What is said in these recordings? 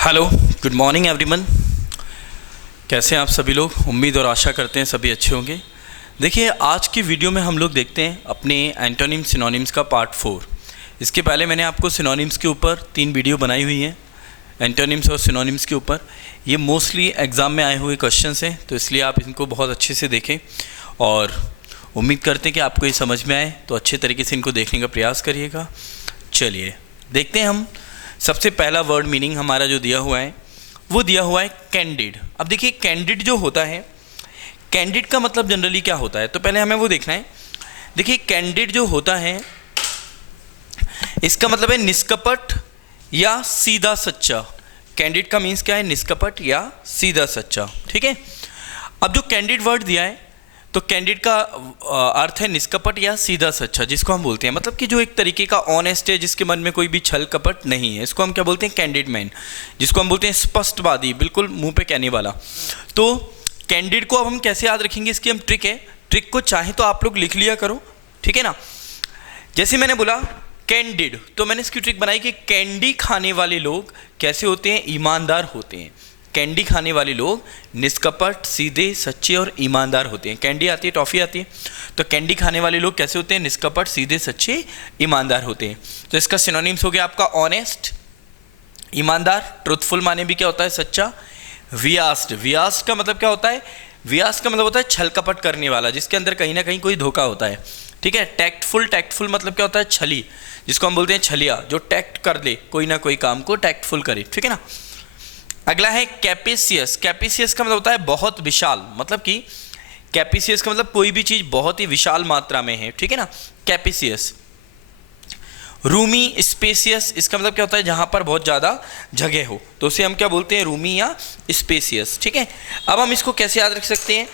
Hello, good morning everyone. कैसे हैं आप सभी लोग? उम्मीद और आशा करते हैं सभी अच्छे होंगे। देखिए, आज की वीडियो में हम लोग देखते हैं अपने एंटोनिम सिनोनिम्स का पार्ट 4। इसके पहले मैंने आपको सिनोनिम्स के ऊपर 3 वीडियो बनाई हुई हैं, एंटोनिम्स और सिनोनिम्स के ऊपर। ये मोस्टली एग्ज़ाम में आए हुए क्वेश्चंस हैं, तो इसलिए आप इनको बहुत अच्छे से देखें और उम्मीद करते हैं कि आपको ये समझ में आए, तो अच्छे तरीके से इनको देखने का प्रयास करिएगा। चलिए देखते हैं हम। सबसे पहला वर्ड मीनिंग हमारा जो दिया हुआ है वो दिया हुआ है कैंडिड। अब देखिए, कैंडिड जो होता है, कैंडिड का मतलब जनरली क्या होता है, तो पहले हमें वो देखना है। देखिए, कैंडिड जो होता है इसका मतलब है निष्कपट या सीधा सच्चा। कैंडिड का मीन्स क्या है? निष्कपट या सीधा सच्चा। ठीक है। अब जो कैंडिड वर्ड दिया है, तो कैंडिड का अर्थ है निष्कपट या सीधा सच्चा, जिसको हम बोलते हैं मतलब कि जो एक तरीके का ऑनेस्ट है, जिसके मन में कोई भी छल कपट नहीं है, इसको हम क्या बोलते हैं? कैंडिड मैन, जिसको हम बोलते हैं स्पष्टवादी, बिल्कुल मुंह पे कहने वाला। तो कैंडिड को अब हम कैसे याद रखेंगे? इसकी हम ट्रिक है, ट्रिक को चाहे तो आप लोग लिख लिया करो, ठीक है ना। जैसे मैंने बोला कैंडिड, तो मैंने इसकी ट्रिक बनाई कि कैंडी खाने वाले लोग कैसे होते हैं? ईमानदार होते हैं। कैंडी खाने वाले लोग निष्कपट, सीधे, सच्चे और ईमानदार होते हैं। कैंडी आती है, टॉफ़ी आती है, तो कैंडी खाने वाले लोग कैसे होते हैं? निष्कपट, सीधे, सच्चे, ईमानदार होते हैं। तो इसका सिनोनिम्स हो गया आपका ऑनेस्ट, ईमानदार। ट्रुथफुल माने भी क्या होता है? सच्चा। वियास्ड, वियास्ड का मतलब क्या होता है? वियास्ड का मतलब होता है छल कपट करने वाला, जिसके अंदर कहीं ना कहीं कोई धोखा होता है। ठीक है। टैक्टफुल, टैक्टफुल मतलब क्या होता है? छली, जिसको हम बोलते हैं छलिया, जो टैक्ट कर ले, कोई ना कोई काम को टैक्टफुल करे। ठीक है ना। अगला है कैपेसियस। कैपेसियस का मतलब होता है बहुत विशाल, मतलब कि कैपेसियस का मतलब कोई भी चीज़ बहुत ही विशाल मात्रा में है। ठीक है ना, कैपेसियस। रूमी, स्पेसियस, इसका मतलब क्या होता है? जहाँ पर बहुत ज़्यादा जगह हो, तो उसे हम क्या बोलते हैं? रूमी या स्पेसियस। ठीक है। अब हम इसको कैसे याद रख सकते हैं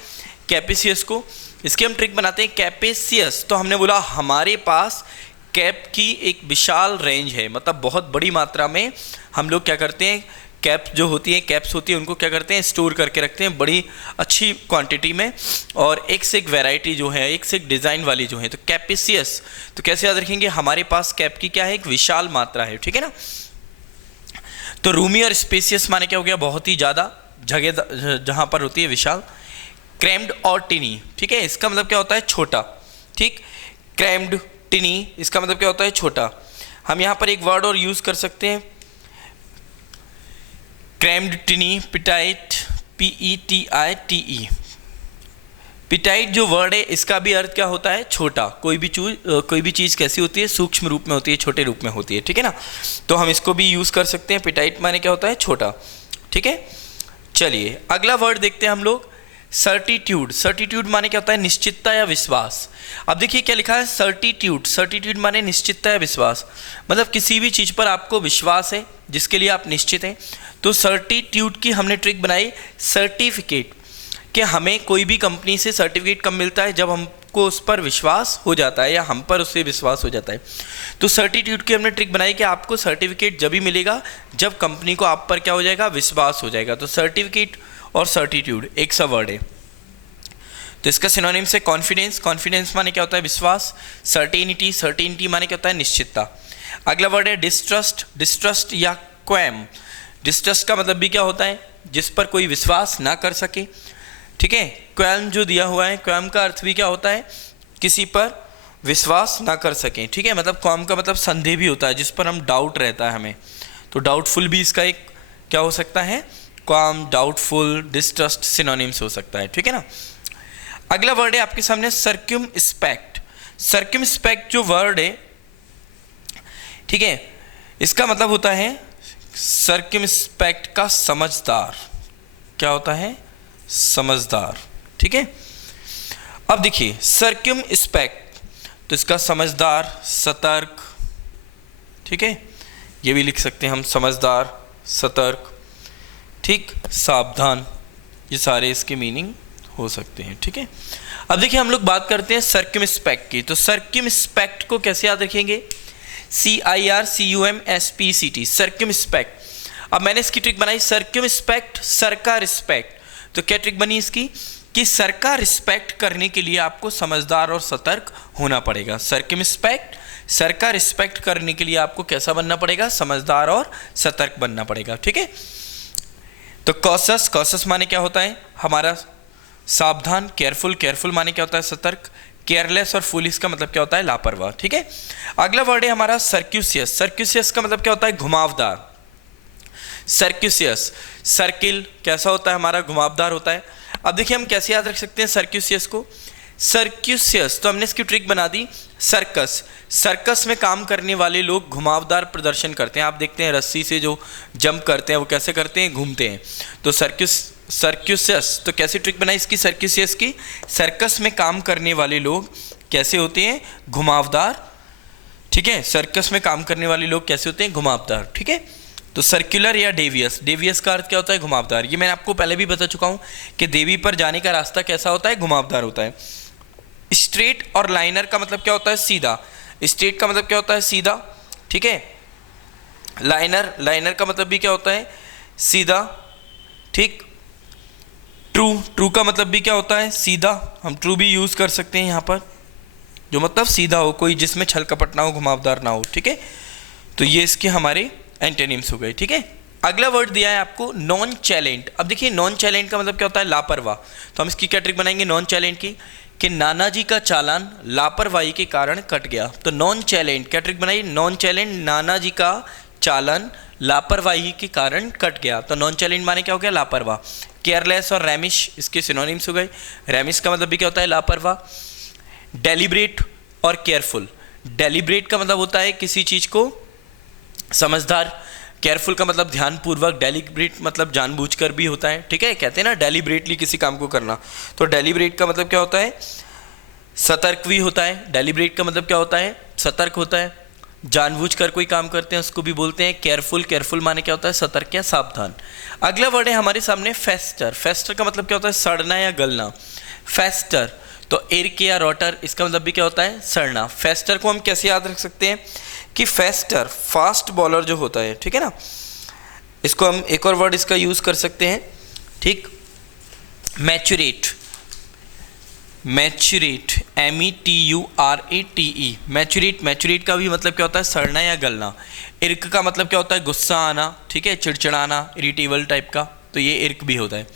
कैपेसियस को? इसकी हम ट्रिक बनाते हैं। कैपेसियस, तो हमने बोला हमारे पास कैप की एक विशाल रेंज है, मतलब बहुत बड़ी मात्रा में हम लोग क्या करते हैं? कैप्स जो होती हैं, कैप्स होती है, उनको क्या करते हैं? स्टोर करके रखते हैं बड़ी अच्छी क्वांटिटी में, और एक से एक वैरायटी जो है, एक से एक डिज़ाइन वाली जो है। तो कैपेसियस, तो कैसे याद रखेंगे? हमारे पास कैप की क्या है? एक विशाल मात्रा है। ठीक है ना। तो रूमी और स्पेसियस माने क्या हो गया? बहुत ही ज़्यादा जगह जहाँ पर होती है विशाल। क्रैम्ड और टिनी, ठीक है, इसका मतलब क्या होता है? छोटा। ठीक। क्रैम्ड, टिनी, इसका मतलब क्या होता है? छोटा। हम यहाँ पर एक वर्ड और यूज़ कर सकते हैं, क्रैम्ड, टिनी, पिटाइट, PETITE। पिटाइट जो वर्ड है, इसका भी अर्थ क्या होता है? छोटा। कोई भी चीज़ कैसी होती है? सूक्ष्म रूप में होती है, छोटे रूप में होती है। ठीक है ना। तो हम इसको भी यूज़ कर सकते हैं। पिटाइट माने क्या होता है? छोटा। ठीक है। चलिए अगला वर्ड देखते हैं हम लोग, सर्टिट्यूड। सर्टिट्यूड माने क्या होता है? निश्चितता या विश्वास। अब देखिए क्या लिखा है? सर्टिट्यूड, सर्टिट्यूड माने निश्चितता या विश्वास, मतलब किसी भी चीज़ पर आपको विश्वास है, जिसके लिए आप निश्चित हैं। तो सर्टिट्यूड की हमने ट्रिक बनाई सर्टिफिकेट, कि हमें कोई भी कंपनी से सर्टिफिकेट कब मिलता है? जब हमको उस पर विश्वास हो जाता है या हम पर उससे विश्वास हो जाता है। तो सर्टिट्यूड की हमने ट्रिक बनाई कि आपको सर्टिफिकेट जब ही मिलेगा जब कंपनी को आप पर क्या हो जाएगा? विश्वास हो जाएगा। तो सर्टिफिकेट और सर्टिट्यूड एक सा वर्ड है। तो इसका सिनोनिम्स है कॉन्फिडेंस। कॉन्फिडेंस माने क्या होता है? विश्वास। सर्टेनिटी, सर्टेनिटी माने क्या होता है? निश्चितता। अगला वर्ड है डिस्ट्रस्ट। डिस्ट्रस्ट या क्वैम। डिस्ट्रस्ट का मतलब भी क्या होता है? जिस पर कोई विश्वास ना कर सके। ठीक है। क्वैम जो दिया हुआ है, क्वैम का अर्थ भी क्या होता है? किसी पर विश्वास ना कर सके। ठीक है। मतलब क्वैम का मतलब संदेह भी होता है, जिस पर हम डाउट रहता है हमें। तो डाउटफुल भी इसका एक क्या हो सकता है? क्वैम, डाउटफुल, डिस्ट्रस्ट सिनोनिम्स हो सकता है। ठीक है ना। अगला वर्ड है आपके सामने सर्क्यूमस्पेक्ट। सर्क्यूमस्पेक्ट जो वर्ड है, ठीक है, इसका मतलब होता है सर्क्यूमस्पेक्ट का समझदार। क्या होता है? समझदार। ठीक है। अब देखिए सर्क्यूमस्पेक्ट, तो इसका समझदार, सतर्क। ठीक है, ये भी लिख सकते हैं हम, समझदार, सतर्क, ठीक, सावधान, ये सारे इसके मीनिंग हो सकते हैं। ठीक है। अब देखिए हम लोग बात करते हैं सर्क्यूमस्पेक्ट की। तो सर्क्यूमस्पेक्ट को कैसे याद रखेंगे? CIRCUMSPECT, सर्क्यूमस्पेक्ट। अब मैंने इसकी ट्रिक बनाई सर्क्यूमस्पेक्ट, सर का रिस्पेक्ट। तो क्या ट्रिक बनी इसकी? कि सर का रिस्पेक्ट करने के लिए आपको समझदार और सतर्क होना पड़ेगा। सर्क्यूमस्पेक्ट, सर का रिस्पेक्ट करने के लिए आपको कैसा बनना पड़ेगा, समझदार और सतर्क बनना पड़ेगा, ठीक है। तो कॉशस, कॉशस माने क्या होता है हमारा सावधान, केयरफुल, केयरफुल माने क्या होता है सतर्क, केयरलेस और फुलिश का मतलब क्या होता है लापरवाह, ठीक है। अगला वर्ड है हमारा सर्क्यूसियस, सर्क्यूसियस का मतलब क्या होता है घुमावदार, सर्क्यूसियस, सर्किल कैसा होता है हमारा घुमावदार होता है। अब देखिए हम कैसे याद रख सकते हैं सर्क्यूसियस को, सर्क्यूसियस तो हमने इसकी ट्रिक बना दी, सर्कस, सर्कस में काम करने वाले लोग घुमावदार प्रदर्शन करते हैं, आप देखते हैं रस्सी से जो जंप करते हैं वो कैसे करते हैं, घूमते हैं, तो सर्क्यूसियस, तो कैसी ट्रिक बनाई इसकी सर्क्यूसियस की, सर्कस में काम करने वाले लोग कैसे होते हैं, घुमावदार, ठीक है, सर्कस में काम करने वाले लोग कैसे होते हैं, घुमावदार, ठीक है। तो सर्कुलर या डेवियस, डेवियस का अर्थ क्या होता है, घुमावदार, ये मैंने आपको पहले भी बता चुका हूँ कि देवी पर जाने का रास्ता कैसा होता है, घुमावदार होता है। स्ट्रेट और लाइनर का मतलब क्या होता है, सीधा, स्ट्रेट का मतलब क्या होता है, सीधा, ठीक है, लाइनर, लाइनर का मतलब भी क्या होता है, सीधा, ठीक। ट्रू, ट्रू का मतलब भी क्या होता है, सीधा, हम ट्रू भी यूज़ कर सकते हैं यहाँ पर, जो मतलब सीधा हो, कोई जिसमें छल कपट ना हो, घुमावदार ना हो, ठीक है। तो ये इसके हमारे एंटोनिम्स हो गए, ठीक है। अगला वर्ड दिया है आपको नॉन चैलेंट। अब देखिए नॉन चैलेंट का मतलब क्या होता है, लापरवाह, तो हम इसकी क्या ट्रिक बनाएंगे नॉन चैलेंट की, कि नाना जी का चालान लापरवाही के कारण कट गया, तो नॉन चैलेंट क्या ट्रिक बनाई, नॉन चैलेंट, नाना जी का चालान लापरवाही के कारण कट गया, तो नॉन चैलेंट माने क्या हो गया, लापरवाह। केयरलेस और रैमिश इसके सिनोनिम्स हो गए, रैमिश का मतलब भी क्या होता है, लापरवाह। डेलिब्रेट और केयरफुल, डेलिब्रेट का मतलब होता है किसी चीज़ को समझदार, केयरफुल का मतलब ध्यानपूर्वक, डेलिब्रेट मतलब जानबूझकर भी होता है, ठीक है, कहते हैं ना डेलिब्रेटली किसी काम को करना, तो डेलिब्रेट का मतलब क्या होता है, सतर्क भी होता है, डेलिब्रेट का मतलब क्या होता है, सतर्क होता है, जानबूझकर कोई काम करते हैं उसको भी बोलते हैं केयरफुल, केयरफुल माने क्या होता है, सतर्क या सावधान। अगला वर्ड है हमारे सामने फेस्टर, फेस्टर का मतलब क्या होता है, सड़ना या गलना, फेस्टर, तो एर्क या रोटर, इसका मतलब भी क्या होता है, सड़ना। फेस्टर को हम कैसे याद रख सकते हैं कि फेस्टर फास्ट बॉलर जो होता है, ठीक है ना, इसको हम एक और वर्ड इसका यूज कर सकते हैं, ठीक, मैचुरेट, मैचुरेट, METURATE, मैचुरेट, मैचुरेट का भी मतलब क्या होता है, सड़ना या गलना। इर्क का मतलब क्या होता है, गुस्सा आना, ठीक है, चिड़चिड़ाना, इरिटेबल टाइप का, तो ये इर्क भी होता है।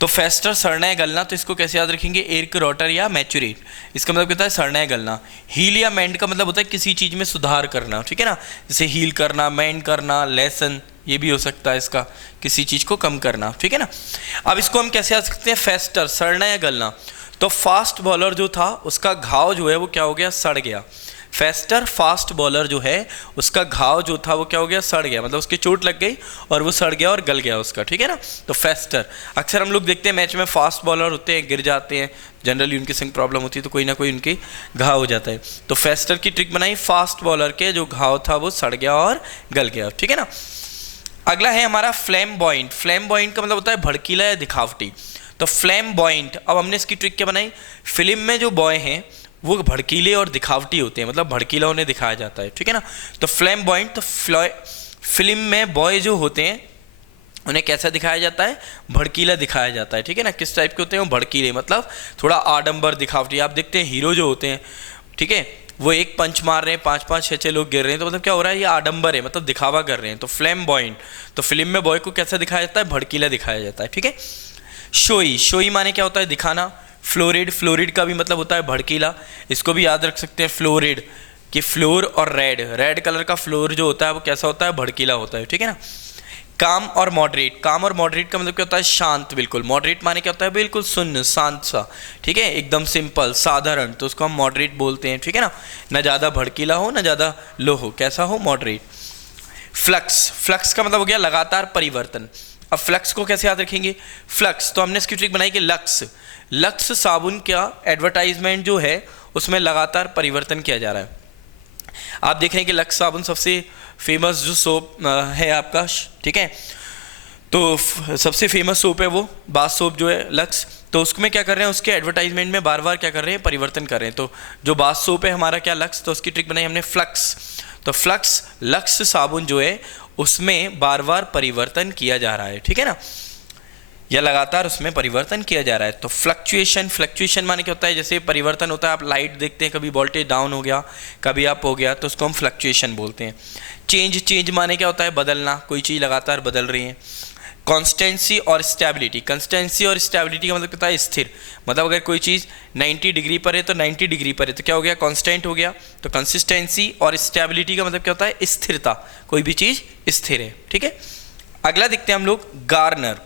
तो फेस्टर सड़ना या गलना, तो इसको कैसे याद रखेंगे, इर्क, रोटर या मैचुरेट, इसका मतलब क्या होता है, सड़ना या गलना। हील या मेंड का मतलब होता है किसी चीज़ में सुधार करना, ठीक है ना, जैसे हील करना, मेंड करना, लेसन, ये भी हो सकता है इसका, किसी चीज़ को कम करना, ठीक है ना। अब इसको हम कैसे याद सकते हैं, फेस्टर सड़ना या गलना, तो फास्ट बॉलर जो था उसका घाव जो है वो क्या हो गया, सड़ गया। फेस्टर फास्ट बॉलर जो है उसका घाव जो था वो क्या हो गया, सड़ गया, मतलब उसकी चोट लग गई और वो सड़ गया और गल गया उसका, ठीक है ना। तो फेस्टर, अक्सर हम लोग देखते हैं मैच में फास्ट बॉलर होते हैं, गिर जाते हैं, जनरली उनकी संग प्रॉब्लम होती है तो कोई ना कोई उनके घाव हो जाता है, तो फेस्टर की ट्रिक बनाई, फास्ट बॉलर के जो घाव था वो सड़ गया और गल गया, ठीक है ना। अगला है हमारा फ्लैम्बॉयंट, फ्लैम्बॉयंट का मतलब होता है भड़कीला या दिखावटी, तो फ्लैम्बॉयंट, अब हमने इसकी ट्रिक क्या बनाई, फिल्म में जो बॉय हैं वो भड़कीले और दिखावटी होते हैं, मतलब भड़कीला उन्हें दिखाया जाता है, ठीक है ना। तो फ्लैम्बॉयंट, तो फिल्म में बॉय जो होते हैं उन्हें कैसा दिखाया जाता है, भड़कीला दिखाया जाता है, ठीक है ना। किस टाइप के होते हैं वो, भड़कीले, मतलब थोड़ा आडंबर, दिखावटी। आप देखते हैं हीरो जो होते हैं, ठीक है, वो एक पंच मार रहे हैं, 5-5 6-6 लोग गिर रहे हैं, तो मतलब क्या हो रहा है, ये आडंबर है, मतलब दिखावा कर रहे हैं। तो फ्लैम्बॉयंट, तो फिल्म में बॉय को कैसा दिखाया जाता है, भड़कीला दिखाया जाता है, ठीक है। शोई, शोई माने क्या होता है, दिखाना। फ्लोरिड, फ्लोरिड का भी मतलब होता है भड़कीला, इसको भी याद रख सकते हैं फ्लोरिड, कि फ्लोर और रेड, रेड कलर का फ्लोर जो होता है वो कैसा होता है, भड़कीला होता है, ठीक है ना। काम और मॉडरेट, काम और मॉडरेट का मतलब क्या होता है, शांत, बिल्कुल। मॉडरेट माने क्या होता है, बिल्कुल शून्य, शांत सा, ठीक है, एकदम सिंपल, साधारण, तो उसको हम मॉडरेट बोलते हैं, ठीक है ना। ना ज़्यादा भड़कीला हो ना ज़्यादा लो हो, कैसा हो, मॉडरेट। फ्लक्स, फ्लक्स का मतलब हो गया लगातार परिवर्तन। अब फ्लक्स को कैसे याद रखेंगे, फ्लक्स, तो हमने इसकी ट्रिक बनाई कि लक्स, लक्स साबुन का एडवर्टाइजमेंट जो है उसमें लगातार परिवर्तन किया जा रहा है। आप देख रहे हैं कि लक्स साबुन सबसे फेमस जो सोप है आपका, ठीक है, तो सबसे फेमस सोप है वो बाथ सोप जो है लक्स, तो उसमें क्या कर रहे हैं, उसके एडवर्टाइजमेंट में बार बार क्या कर रहे हैं, परिवर्तन कर रहे हैं। तो जो बाथ सोप है हमारा क्या, लक्स, तो उसकी ट्रिक बनाई हमने फ्लक्स, तो फ्लक्स, लक्स साबुन जो है उसमें बार बार परिवर्तन किया जा रहा है, ठीक है ना। या लगातार उसमें परिवर्तन किया जा रहा है। तो फ्लक्चुएशन, फ्लक्चुएशन माने क्या होता है, जैसे परिवर्तन होता है, आप लाइट देखते हैं कभी वोल्टेज डाउन हो गया कभी अप हो गया, तो उसको हम फ्लक्चुएशन बोलते हैं। चेंज, चेंज माने क्या होता है, बदलना, कोई चीज़ लगातार बदल रही है। कॉन्स्टेंसी और स्टेबिलिटी, कंसिस्टेंसी और स्टेबिलिटी का मतलब क्या होता है, स्थिर, मतलब अगर कोई चीज़ 90 डिग्री पर है तो 90 डिग्री पर है तो क्या हो गया, कांस्टेंट हो गया। तो कंसिस्टेंसी और स्टेबिलिटी का मतलब क्या होता है, स्थिरता, कोई भी चीज़ स्थिर है। ठीक है, अगला देखते हैं हम लोग गार्नर।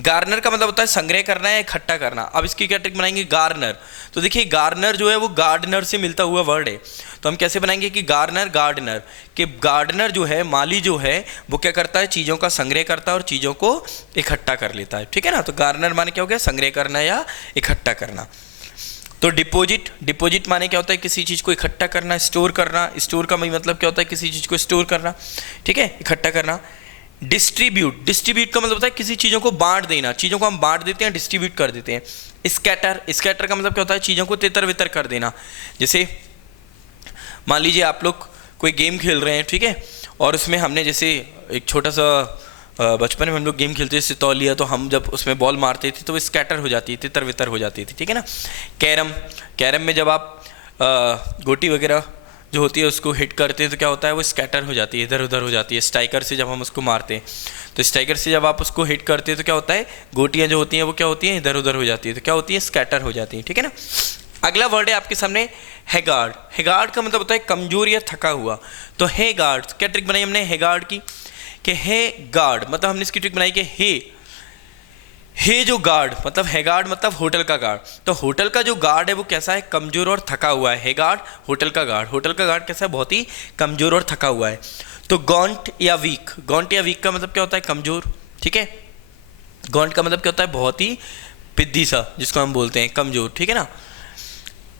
गार्नर का मतलब होता है संग्रह करना या इकट्ठा करना। अब इसकी क्या ट्रिक बनाएंगे, गार्नर। तो देखिए गार्नर जो है वो गार्डनर से मिलता हुआ वर्ड है, तो हम कैसे बनाएंगे कि गार्नर, गार्डनर, कि गार्डनर जो है, माली जो है वो क्या करता है, चीज़ों का संग्रह करता है और चीज़ों को इकट्ठा कर लेता है। ठीक है ना, तो गार्नर माने क्या हो गया, संग्रह करना या इकट्ठा करना। तो डिपॉजिट, डिपॉजिट माने क्या होता है, किसी चीज़ को इकट्ठा करना, स्टोर करना, स्टोर का मतलब क्या होता है, किसी चीज़ को स्टोर करना। ठीक है, इकट्ठा करना। डिस्ट्रीब्यूट, डिस्ट्रीब्यूट का मतलब होता है किसी चीज़ों को बांट देना, चीज़ों को हम बांट देते हैं, डिस्ट्रीब्यूट कर देते हैं। स्कैटर, स्कैटर का मतलब क्या होता है, चीज़ों को तितर वितर कर देना। जैसे मान लीजिए आप लोग कोई गेम खेल रहे हैं, ठीक है, और उसमें हमने जैसे एक छोटा सा बचपन में हम लोग गेम खेलते थे सितौलिया, तो हम जब उसमें बॉल मारते थे तो वो स्कैटर हो जाती थी, तितर वितर हो जाती थी। ठीक है ना। कैरम, कैरम में जब आप गोटी वगैरह जो होती है उसको हिट करते हैं तो क्या होता है, वो स्कैटर हो जाती है, इधर उधर हो जाती है। स्ट्राइकर से जब हम उसको मारते हैं तो स्ट्राइकर से जब आप उसको हिट करते हैं तो क्या होता है, गोटियाँ जो होती हैं वो क्या होती हैं, इधर उधर हो जाती है, तो क्या होती है, स्कैटर हो जाती है। ठीक है ना। अगला वर्ड है आपके सामने हैगार्ड। हैगार्ड का मतलब होता है कमजोर या थका हुआ। तो हैगार्ड, क्या ट्रिक बनाई हमने हैगार्ड की, कि हैगार्ड मतलब हमने इसकी ट्रिक बनाई कि हे जो गार्ड, मतलब हैगार्ड मतलब होटल का गार्ड। तो होटल का जो गार्ड है वो कैसा है, कमजोर और थका हुआ है। हैगार्ड होटल का गार्ड, होटल का गार्ड कैसा है, बहुत ही कमजोर और थका हुआ है। तो गॉन्ट या वीक, गॉन्ट या वीक का मतलब क्या होता है, कमजोर। ठीक है, गॉन्ट का मतलब क्या होता है, बहुत ही पिद्दी सा, जिसको हम बोलते हैं कमजोर। ठीक है ना।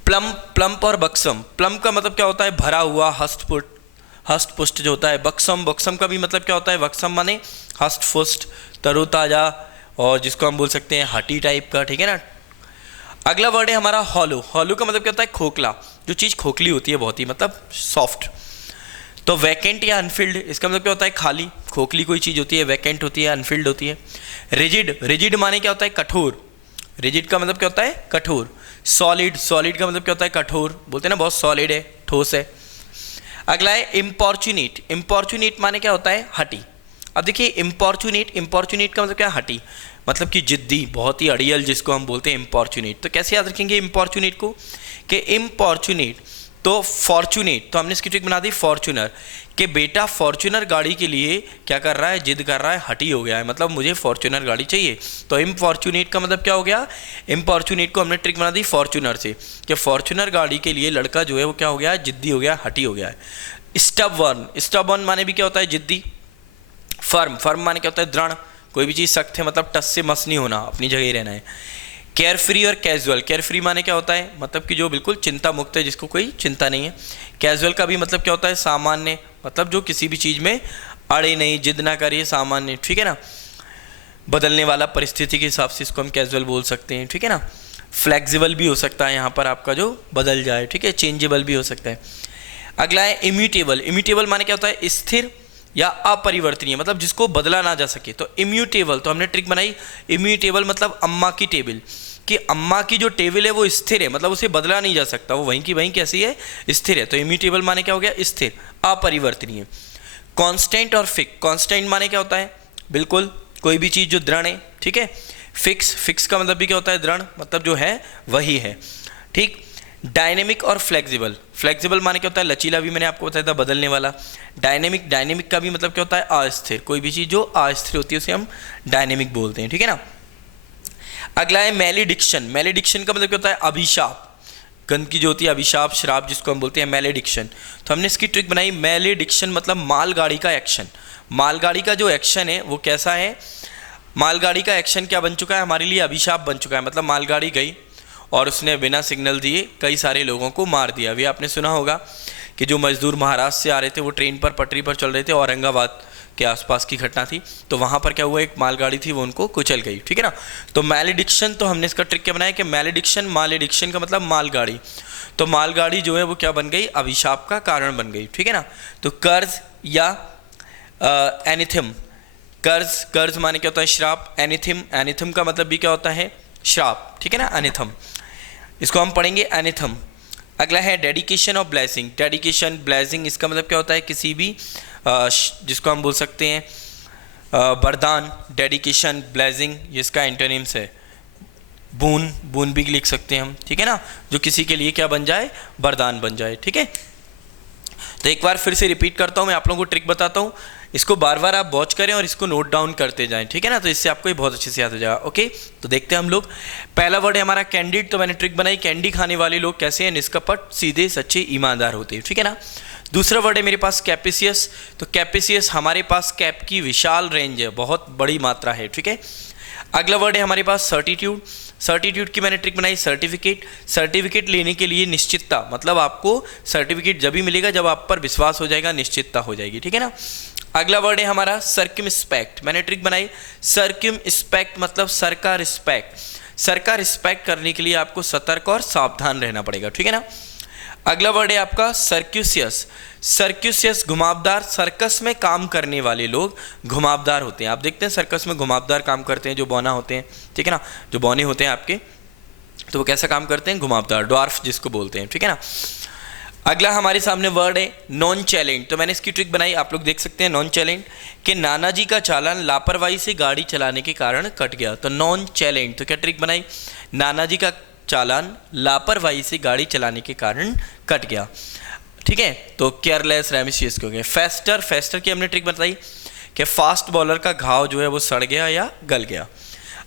प्लम्प, प्लम्प और बक्सम, प्लम्प का मतलब क्या होता है, भरा हुआ, हष्ट पुष्ट जो होता है। बक्सम, बक्सम का भी मतलब क्या होता है, बक्सम माने हष्ट पुष्ट, तरोताजा, और जिसको हम बोल सकते हैं हटी टाइप का। ठीक है ना। अगला वर्ड है हमारा हॉलो। हॉलो का मतलब क्या होता है, खोखला, जो चीज़ खोखली होती है, बहुत ही मतलब सॉफ्ट। तो वैकेंट या अनफिल्ड, इसका मतलब क्या होता है, खाली, खोखली कोई चीज़ होती है, वैकेंट होती है, अनफिल्ड होती है। रिजिड, रिजिड माने क्या होता है, कठोर, रिजिड का मतलब क्या होता है, कठोर। सॉलिड, सॉलिड का मतलब क्या होता है, कठोर, बोलते हैं ना बहुत सॉलिड है, ठोस है। अगला है इम्पॉर्चुनेट। इम्पॉर्चुनेट माने क्या होता है, हटी। अब देखिए इम्पॉर्चुनेट, इम्पॉर्चुनेट का मतलब क्या है, हटी, मतलब कि जिद्दी, बहुत ही अड़ियल, जिसको हम बोलते हैं इम्पॉर्चुनेट। तो कैसे याद रखेंगे इम्पॉर्चुनेट को, कि इम्पॉर्चुनेट तो फॉर्चुनेट, तो हमने इसकी ट्रिक बना दी फॉर्चुनर, कि बेटा फॉर्चुनर गाड़ी के लिए क्या कर रहा है, जिद कर रहा है, हटी हो गया है, मतलब मुझे फॉर्चुनर गाड़ी चाहिए। तो इम्पॉर्चुनेट का मतलब क्या हो गया, इम्पॉर्चुनेट को हमने ट्रिक बना दी फॉर्चुनर से, कि फॉर्चुनर गाड़ी के लिए लड़का जो है वो क्या हो गया, जिद्दी हो गया, हटी हो गया है। स्टबवर्न, स्टबवर्न माने भी क्या होता है, जिद्दी। फर्म, फर्म माने क्या होता है, दृढ़, कोई भी चीज़ सख्त है, मतलब टस से मस नहीं होना, अपनी जगह ही रहना है। केयर फ्री और कैजुअल, केयर फ्री माने क्या होता है, मतलब कि जो बिल्कुल चिंता मुक्त है, जिसको कोई चिंता नहीं है। कैजुअल का भी मतलब क्या होता है, सामान्य, मतलब जो किसी भी चीज़ में अड़े नहीं, जिद ना करिए, सामान्य। ठीक है ना। बदलने वाला, परिस्थिति के हिसाब से इसको हम कैजुअल बोल सकते हैं। ठीक है ना। फ्लेक्सिबल भी हो सकता है यहाँ पर आपका, जो बदल जाए। ठीक है, चेंजेबल भी हो सकता है। अगला है इम्यूटेबल। इम्यूटेबल माने क्या होता है, स्थिर या अपरिवर्तनीय, मतलब जिसको बदला ना जा सके। तो इम्यूटेबल, तो हमने ट्रिक बनाई इम्यूटेबल मतलब अम्मा की टेबल, कि अम्मा की जो टेबल है वो स्थिर है, मतलब उसे बदला नहीं जा सकता, वो वहीं की वहीं कैसी है, स्थिर है। तो इम्यूटेबल माने क्या हो गया, स्थिर, अपरिवर्तनीय। कांस्टेंट और फिक्स, कांस्टेंट माने क्या होता है, बिल्कुल कोई भी चीज़ जो दृढ़ है। ठीक है। फिक्स, फिक्स का मतलब भी क्या होता है, दृढ़, मतलब जो है वही है। ठीक। डायनेमिक और फ्लेक्सिबल, फ्लेक्सिबल माने क्या होता है, लचीला, भी मैंने आपको बताया था, बदलने वाला। डायनेमिक, डायनेमिक का भी मतलब क्या होता है, अस्थिर, कोई भी चीज़ जो अस्थिर होती है उसे हम डायनेमिक बोलते हैं। ठीक है ना। अगला है मैलेडिक्शन। मैलेडिक्शन का मतलब क्या होता है, अभिशाप, गंदगी जो होती है, अभिशाप, श्राप, जिसको हम बोलते हैं मैलेडिक्शन। तो हमने इसकी ट्रिक बनाई मैलेडिक्शन मतलब मालगाड़ी का एक्शन। मालगाड़ी का जो एक्शन है वो कैसा है, मालगाड़ी का एक्शन क्या बन चुका है, हमारे लिए अभिशाप बन चुका है। मतलब मालगाड़ी गई और उसने बिना सिग्नल दिए कई सारे लोगों को मार दिया। अभी आपने सुना होगा कि जो मजदूर महाराष्ट्र से आ रहे थे वो ट्रेन पर पटरी पर चल रहे थे, औरंगाबाद के आसपास की घटना थी, तो वहाँ पर क्या हुआ, एक मालगाड़ी थी वो उनको कुचल गई। ठीक है ना। तो मैलेडिक्शन, तो हमने इसका ट्रिक क्या बनाया कि मैलेडिक्शन, मालेडिक्शन का मतलब मालगाड़ी, तो मालगाड़ी जो है वो क्या बन गई, अभिशाप का कारण बन गई। ठीक है ना। तो कर्ज या एनीथिम, कर्ज, कर्ज माने क्या होता है श्राप। एनिथम, एनिथम का मतलब भी क्या होता है श्राप, ठीक है ना, एनिथम, इसको हम पढ़ेंगे एनिथम। अगला है dedication of blessing, dedication blessing इसका मतलब क्या होता है किसी भी जिसको हम बोल सकते हैं वरदान, डेडिकेशन ब्लेसिंग, इसका एंटोनिम्स है बून, बून भी लिख सकते हैं हम, ठीक है ना, जो किसी के लिए क्या बन जाए, वरदान बन जाए, ठीक है। तो एक बार फिर से रिपीट करता हूँ, मैं आप लोगों को ट्रिक बताता हूँ, इसको बार बार आप वॉच करें और इसको नोट डाउन करते जाएं, ठीक है ना, तो इससे आपको ये बहुत अच्छे से याद हो जाएगा। ओके, तो देखते हैं हम लोग। पहला वर्ड है हमारा कैंडिड, तो मैंने ट्रिक बनाई, कैंडी खाने वाले लोग कैसे हैं, निष्कपट, सीधे, सच्चे, ईमानदार होते हैं, ठीक है ना। दूसरा वर्ड है मेरे पास कैपेसियस, तो कैपेसियस हमारे पास कैप की विशाल रेंज है, बहुत बड़ी मात्रा है, ठीक है। अगला वर्ड है हमारे पास सर्टिट्यूड, सर्टिट्यूड की मैंने ट्रिक बनाई सर्टिफिकेट, सर्टिफिकेट लेने के लिए निश्चितता, मतलब आपको सर्टिफिकेट जब भी मिलेगा जब आप पर विश्वास हो जाएगा, निश्चितता हो जाएगी, ठीक है ना। अगला वर्ड है हमारा सर्कमस्पेक्ट, मैंने ट्रिक बनाई सर्कमस्पेक्ट, मतलब सर का रिस्पेक्ट, सर का रिस्पेक्ट करने के लिए आपको सतर्क और सावधान रहना पड़ेगा, ठीक है ना। अगला वर्ड है आपका सर्क्यूसियस, सर्क्यूसियस घुमावदार, सर्कस में काम करने वाले लोग घुमावदार होते हैं, आप देखते हैं सर्कस में घुमावदार काम करते हैं, जो बौना होते हैं, ठीक है ना, जो बौने होते हैं आपके, तो वो कैसा काम करते हैं, घुमावदार, ड्वार्फ जिसको बोलते हैं, ठीक है ना। अगला हमारे सामने वर्ड है नॉन चैलेंट, तो मैंने इसकी ट्रिक बनाई, आप लोग देख सकते हैं नॉन चैलेंट कि नाना जी का चालान लापरवाही से गाड़ी चलाने के कारण कट गया, तो नॉन चैलेंट, तो क्या ट्रिक बनाई, नाना जी का चालान लापरवाही से गाड़ी चलाने के कारण कट गया, ठीक है। तो केयरलेस, रेमिशियस हो गए। फेस्टर, फेस्टर की हमने ट्रिक बताई कि फास्ट बॉलर का घाव जो है वो सड़ गया या गल गया।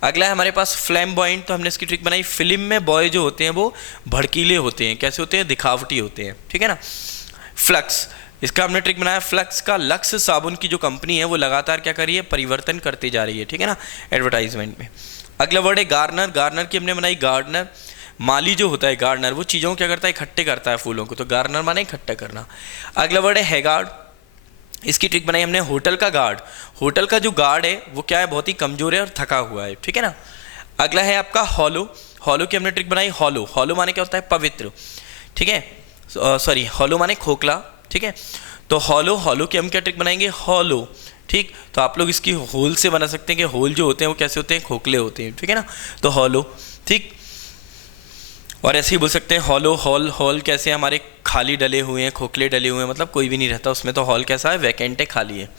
अगला है हमारे पास फ्लैम्बॉयंट, तो हमने इसकी ट्रिक बनाई, फिल्म में बॉय जो होते हैं वो भड़कीले होते हैं, कैसे होते हैं, दिखावटी होते हैं, ठीक है ना। फ्लक्स, इसका हमने ट्रिक बनाया, फ्लक्स का लक्स साबुन की जो कंपनी है वो लगातार क्या कर रही है, परिवर्तन करती जा रही है, ठीक है ना, एडवर्टाइजमेंट में। अगला वर्ड है गार्डनर, गार्डनर की हमने बनाई गार्डनर, माली जो होता है गार्डनर वो चीज़ों को क्या करता है, इकट्ठे करता है फूलों को, तो गार्डनर माने इकट्ठा करना। अगला वर्ड है हैगार्ड, इसकी ट्रिक बनाई हमने होटल का गार्ड, होटल का जो गार्ड है वो क्या है, बहुत ही कमजोर है और थका हुआ है, ठीक है ना। अगला है आपका हॉलो, हॉलो की हमने ट्रिक बनाई हॉलो, हॉलो माने क्या होता है, पवित्र, ठीक है, सॉरी हॉलो माने खोखला, ठीक है। तो हॉलो, हॉलो की हम क्या ट्रिक बनाएंगे, हॉलो, ठीक, तो आप लोग इसकी होल से बना सकते हैं कि होल जो होते हैं वो कैसे होते हैं, खोखले होते हैं, ठीक है ना, तो हॉलो, ठीक। और ऐसे ही बोल सकते हैं हॉलो, हॉल, हॉल कैसे हमारे खाली डले हुए हैं, खोखले डले हुए हैं, मतलब कोई भी नहीं रहता उसमें, तो हॉल कैसा है, वैकेंट है, खाली है।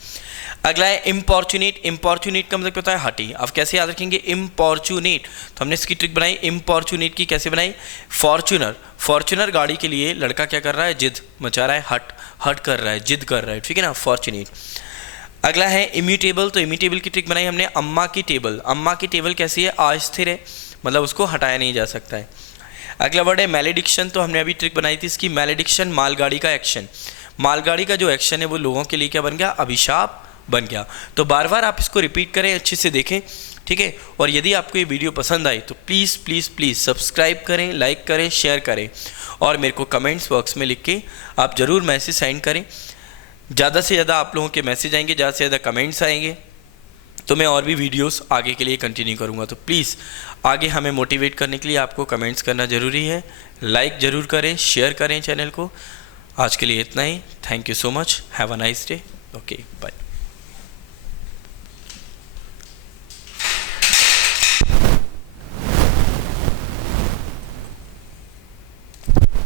अगला है इम्पॉर्चुनेट, इम्पॉर्चुनेट का मतलब क्या होता है, हटी, अब कैसे याद रखेंगे इम्पॉर्चुनेट, तो हमने इसकी ट्रिक बनाई इम्पॉर्चुनेट की, कैसे बनाई, फॉर्चुनर, फॉर्चुनर गाड़ी के लिए लड़का क्या कर रहा है, जिद मचा रहा है, हट, हट कर रहा है, जिद कर रहा है, ठीक है ना, फॉर्चुनेट। अगला है इम्यूटेबल, तो इम्यूटेबल की ट्रिक बनाई हमने अम्मा की टेबल, अम्मा की टेबल कैसी है, अस्थिर है, मतलब उसको हटाया नहीं जा सकता है। अगला वर्ड है मैलेडिक्शन, तो हमने अभी ट्रिक बनाई थी इसकी मैलेडिक्शन, मालगाड़ी का एक्शन, मालगाड़ी का जो एक्शन है वो लोगों के लिए क्या बन गया, अभिशाप बन गया। तो बार बार आप इसको रिपीट करें, अच्छे से देखें, ठीक है। और यदि आपको ये वीडियो पसंद आई तो प्लीज़ प्लीज़ प्लीज़ सब्सक्राइब करें, लाइक करें, शेयर करें, और मेरे को कमेंट्स बॉक्स में लिख के आप ज़रूर मैसेज सेंड करें। ज़्यादा से ज़्यादा आप लोगों के मैसेज आएंगे, ज़्यादा से ज़्यादा कमेंट्स आएंगे, तो मैं और भी वीडियोस आगे के लिए कंटिन्यू करूँगा। तो प्लीज़ आगे हमें मोटिवेट करने के लिए आपको कमेंट्स करना ज़रूरी है, लाइक ज़रूर करें, शेयर करें चैनल को। आज के लिए इतना ही, thank you so much, have a nice day, okay bye.